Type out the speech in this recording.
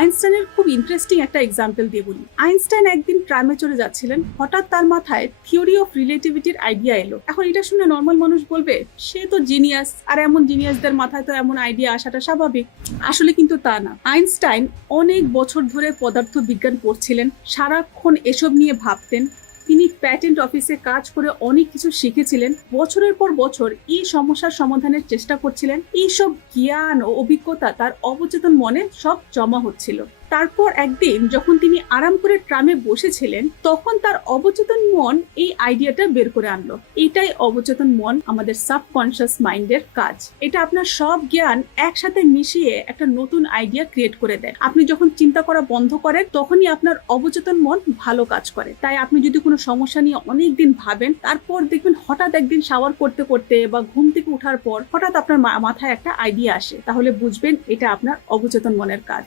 আইনস্টাইনের খুব ইন্টারেস্টিং একটা এক্সাম্পল দিয়ে বলি। আইনস্টাইন একদিন ট্রামে চলে যাচ্ছিলেন, হঠাৎ তার মাথায় থিওরি অফ রিলেটিভিটির আইডিয়া এলো। এখন এটা শুনে নর্মাল মানুষ বলবে, সে তো জিনিয়াস আর এমন জিনিয়াসদের মাথায় তো এমন আইডিয়া আসাটা স্বাভাবিক। আসলে কিন্তু তা না। আইনস্টাইন অনেক বছর ধরে পদার্থ বিজ্ঞান পড়ছিলেন, সারাক্ষণ এসব নিয়ে ভাবতেন তিনি প্যাটেন্ট অফিসে কাজ করে অনেক কিছু শিখেছিলেন। বছরের পর বছর এই সমস্যার সমাধানের চেষ্টা করছিলেন। এইসব জ্ঞান ও অভিজ্ঞতা তার অবচেতন মনে সব জমা হচ্ছিল। তারপর একদিন যখন তিনি আরাম করে ট্রামে বসেছিলেন, তখন তার অবচেতন মন এই আইডিয়াটা বের করে আনলো। এটাই অবচেতন মন আমাদের সাবকনশিয়াস মাইন্ডের কাজ। এটা আপনার সব জ্ঞান একসাথে মিশিয়ে একটা নতুন আইডিয়া ক্রিয়েট করে দেয়। আপনি যখন চিন্তা করা বন্ধ করেন, তখনই আপনার অবচেতন মন ভালো কাজ করে। তাই আপনি যদি কোনো সমস্যা নিয়ে অনেক দিন ভাবেন, তারপর দেখবেন হঠাৎ একদিন শাওয়ার করতে করতে বা ঘুম থেকে ওঠার পর হঠাৎ আপনার মাথায় একটা আইডিয়া আসে। তাহলে বুঝবেন এটা আপনার অবচেতন মনের কাজ।